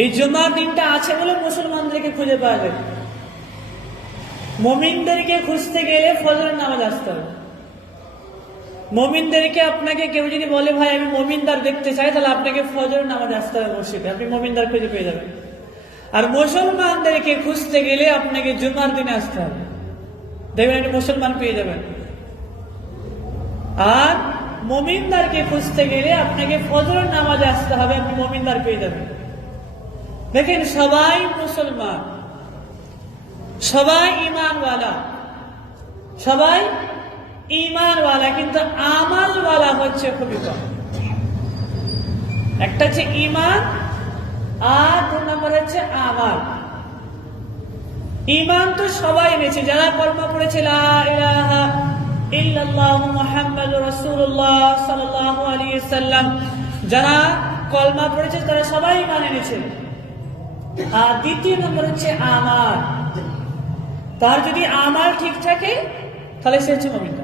এই জুমার দিনটা আছে বলে মুসলমানদেরকে খুঁজে পাওয়া যায়। মুমিনদেরকে খুঁজতে গেলে ফজরের নামাজ আসতে হবে। মুমিনদেরকে আপনাকে কেউ যদি বলে ভাই আমি মুমিনদার দেখতে চাই, তাহলে আপনাকে ফজরের নামাজ আসতে হবে মসজিদে, আপনি মুমিনদার খুঁজে পেয়ে যাবেন। আর মুসলমানদেরকে খুঁজতে গেলে আপনাকে জুমার দিনে আসতে হবে, দেখবেন আপনি মুসলমান পেয়ে যাবেন। আর মুমিনদারকে খুঁজতে গেলে আপনাকে ফজরের নামাজে আসতে হবে, আপনি মুমিনদার পেয়ে যাবেন। দেখেন সবাই মুসলমান, সবাই ঈমানওয়ালা, সবাই ঈমানওয়ালা, কিন্তু আমালওয়ালা হচ্ছে খুবই কম। একটা হচ্ছে ঈমান আর 2 নম্বর হচ্ছে আমাল। ঈমান তো সবাই এনেছে, যারা কলমা পড়েছে লা ইলাহা ইল্লাল্লাহু মুহাম্মাদুর রাসূলুল্লাহ সাল্লাল্লাহু আলাইহি ওয়াসাল্লাম, যারা কলমা পড়েছে তারা সবাই ঈমান এনেছে। আর 2 নম্বর হচ্ছে আমাল। তার যদি আমাল ঠিক থাকে তাহলে সে হচ্ছে মুমিন।